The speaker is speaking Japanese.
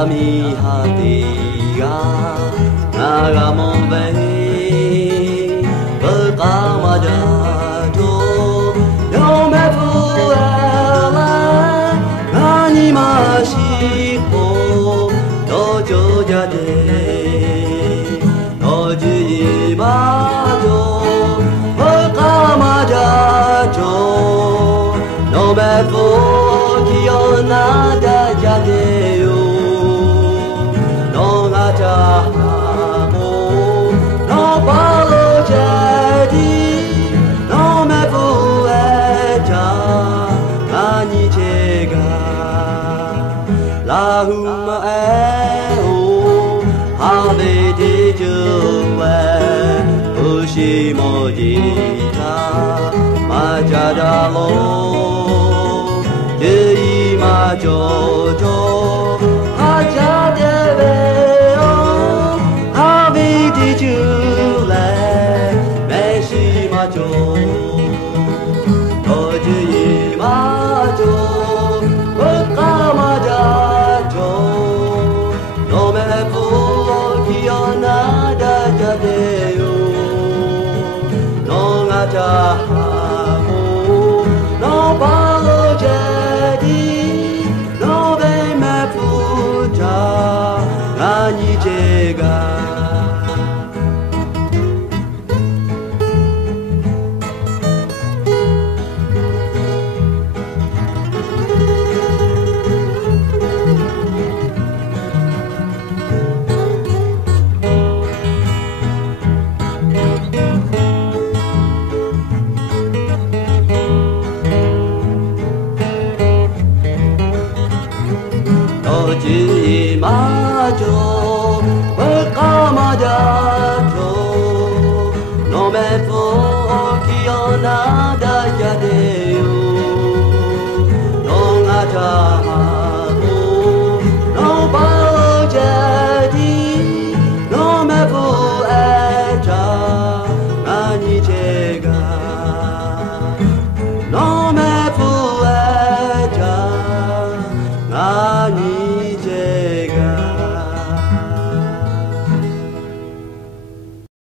闇果てが長もべぶかまじゃと読めふえら何ましこどじょじゃでどじまじょぶかまじゃと読めふきよなだじゃでNo palo jadi, no me fuecha, ani chega. La huma eo, ave de juwe, ushi mojita, majada lo, jei ma jojo.